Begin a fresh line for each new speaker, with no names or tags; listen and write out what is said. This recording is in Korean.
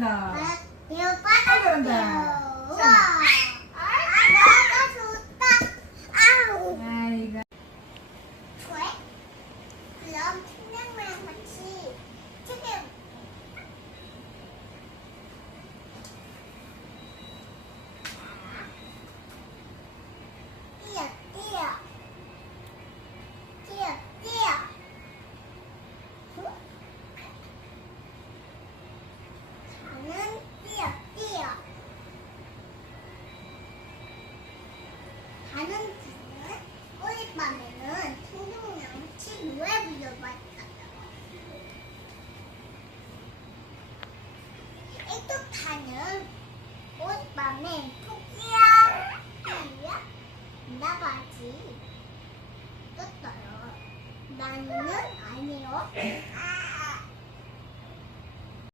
잘한다.
이거. 빠졌어요. 우와. 아, 나가 좋다. 아우.
아이고.
왜? 그럼 팀장님이랑 같이 책임. 뛰어, 뛰어. 뛰어, 뛰어. 응? 저는 뛰어, 뛰어. 가는 뒤는 꼬리밤에는 풍경양치 노래 불러봤어요. 애독하는 꼬리밤에 토끼야, 이야, 나바지 떴어요. 나는 아니요.